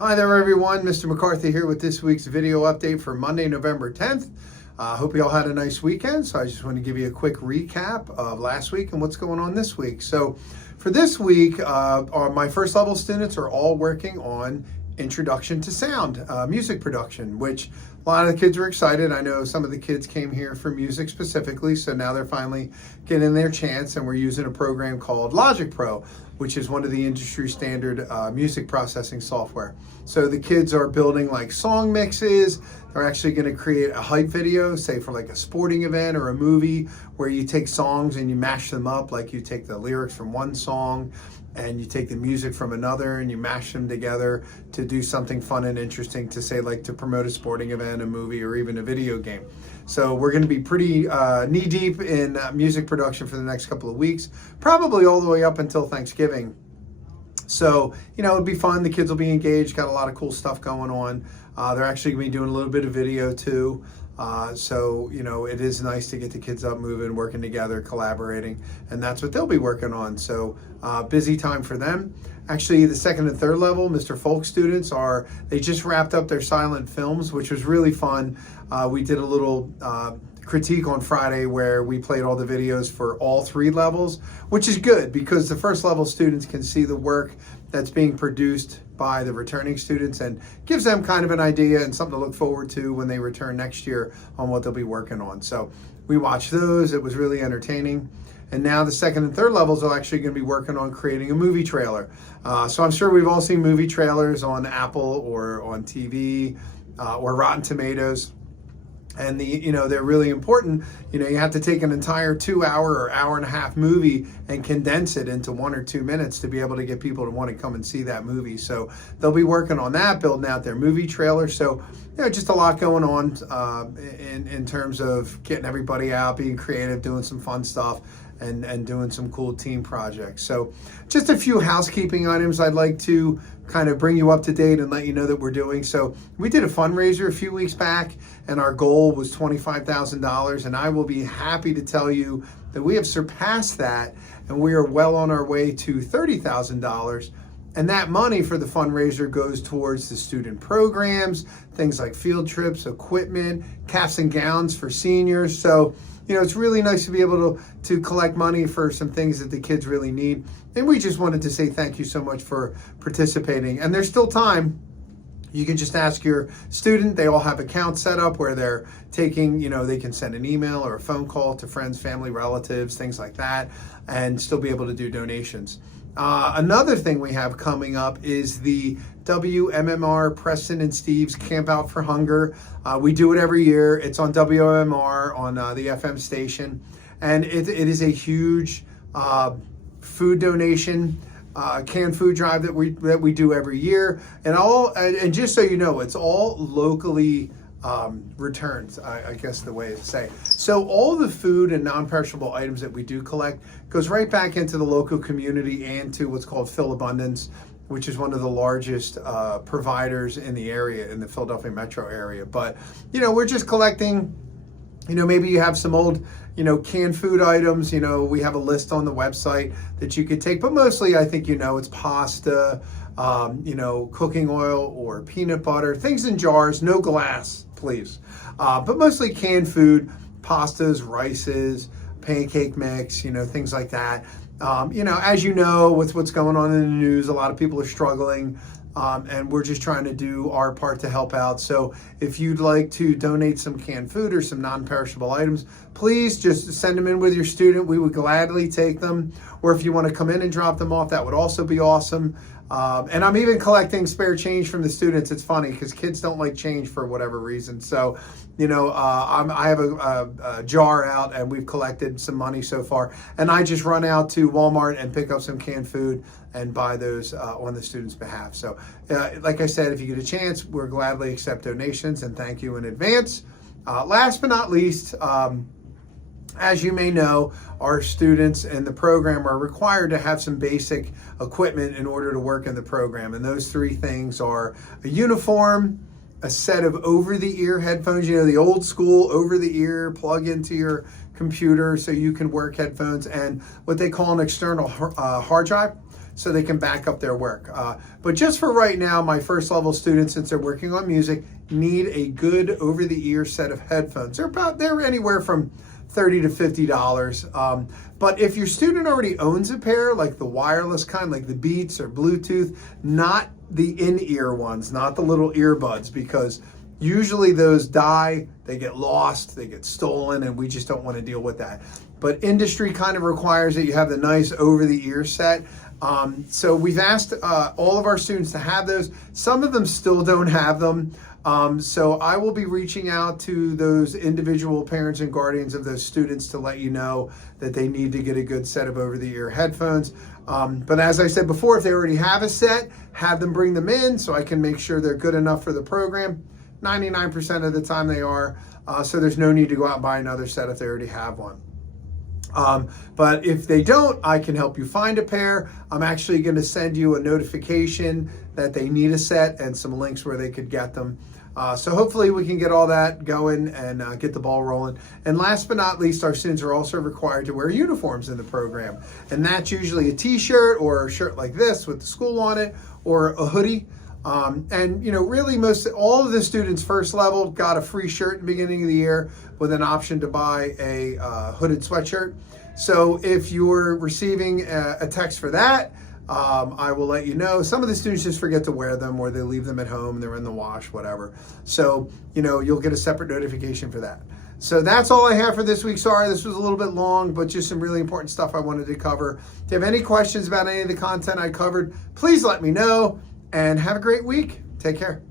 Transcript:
Hi there everyone, Mr. McCarthy here with this week's video update for Monday, November 10th. Hope you all had a nice weekend. So I just want to give you a quick recap of last week and what's going on this week. So for this week, my first level students are all working on Introduction to Sound, music production, which a lot of the kids were excited. I know some of the kids came here for music specifically, so now they're finally getting their chance, and we're using a program called Logic Pro, which is one of the industry standard music processing software. So the kids are building like song mixes. They're actually going to create a hype video, say for like a sporting event or a movie, where you take songs and you mash them up, like you take the lyrics from one song and you take the music from another and you mash them together to do something fun and interesting, to say like to promote a sporting event, a movie, or even a video game. So we're going to be pretty knee deep in music production for the next couple of weeks, probably all the way up until Thanksgiving. So, it'll be fun. The kids will be engaged, got a lot of cool stuff going on. They're actually going to be doing a little bit of video too. So, it is nice to get the kids up moving, working together, collaborating, and that's what they'll be working on. So busy time for them. Actually, the second and third level, Mr. Folk students they just wrapped up their silent films, which was really fun. We did a little critique on Friday where we played all the videos for all three levels, which is good because the first level students can see the work that's being produced by the returning students and gives them kind of an idea and something to look forward to when they return next year on what they'll be working on. So we watched those. It was really entertaining. And now the second and third levels are actually going to be working on creating a movie trailer. So I'm sure we've all seen movie trailers on Apple or on TV or Rotten Tomatoes. And they're really important. You have to take an entire 2-hour or hour-and-a-half movie and condense it into 1 or 2 minutes to be able to get people to want to come and see that movie. So they'll be working on that, building out their movie trailer. So just a lot going on in terms of getting everybody out, being creative, doing some fun stuff, and doing some cool team projects. So just a few housekeeping items I'd like to kind of bring you up to date and let you know that we're doing. So we did a fundraiser a few weeks back, and our goal was $25,000, and I will be happy to tell you that we have surpassed that, and we are well on our way to $30,000. And that money for the fundraiser goes towards the student programs, things like field trips, equipment, caps and gowns for seniors. So it's really nice to be able to collect money for some things that the kids really need. And we just wanted to say thank you so much for participating. And there's still time. You can just ask your student. They all have accounts set up where they're taking, they can send an email or a phone call to friends, family, relatives, things like that, and still be able to do donations. Another thing we have coming up is the WMMR Preston and Steve's Camp Out for Hunger. We do it every year. It's on WMMR on the FM station, and it is a huge food donation, canned food drive that we do every year. And just so you know, it's all locally returns, I guess the way to say. So all the food and non-perishable items that we do collect goes right back into the local community and to what's called Phil Abundance, which is one of the largest providers in the area, in the Philadelphia metro area. But, we're just collecting, maybe you have some old, canned food items. We have a list on the website that you could take, but mostly I think, it's pasta, cooking oil or peanut butter, things in jars, no glass, please. But mostly canned food, pastas, rices, pancake mix, things like that. As with what's going on in the news, a lot of people are struggling, and we're just trying to do our part to help out. So if you'd like to donate some canned food or some non-perishable items, please just send them in with your student. We would gladly take them. Or if you want to come in and drop them off, that would also be awesome. And I'm even collecting spare change from the students. It's funny because kids don't like change for whatever reason. So, I have a jar out, and we've collected some money so far. And I just run out to Walmart and pick up some canned food and buy those on the students' behalf. So, like I said, if you get a chance, we'll gladly accept donations, and thank you in advance. Last but not least, as you may know, our students in the program are required to have some basic equipment in order to work in the program. And those three things are a uniform, a set of over-the-ear headphones, the old school over-the-ear, plug into your computer so you can work headphones, and what they call an external hard drive. so they can back up their work. But just for right now, my first level students, since they're working on music, need a good over-the-ear set of headphones. They're anywhere from $30 to $50. But if your student already owns a pair, like the wireless kind, like the Beats or Bluetooth, not the in-ear ones, not the little earbuds, because usually those die, they get lost, they get stolen, and we just don't want to deal with that. But industry kind of requires that you have the nice over-the-ear set. So we've asked all of our students to have those. Some of them still don't have them. So I will be reaching out to those individual parents and guardians of those students to let you know that they need to get a good set of over-the-ear headphones. But as I said before, if they already have a set, have them bring them in so I can make sure they're good enough for the program. 99% of the time they are, so there's no need to go out and buy another set if they already have one. But if they don't, I can help you find a pair. I'm actually going to send you a notification that they need a set and some links where they could get them. So hopefully we can get all that going and get the ball rolling. And last but not least, our students are also required to wear uniforms in the program. And that's usually a t-shirt or a shirt like this with the school on it, or a hoodie. And really all of the students first level got a free shirt at the beginning of the year with an option to buy a hooded sweatshirt. So if you're receiving a text for that, I will let you know. Some of the students just forget to wear them, or they leave them at home, they're in the wash, whatever. So, you'll get a separate notification for that. So that's all I have for this week. Sorry, this was a little bit long, but just some really important stuff I wanted to cover. If you have any questions about any of the content I covered, please let me know, and have a great week. Take care.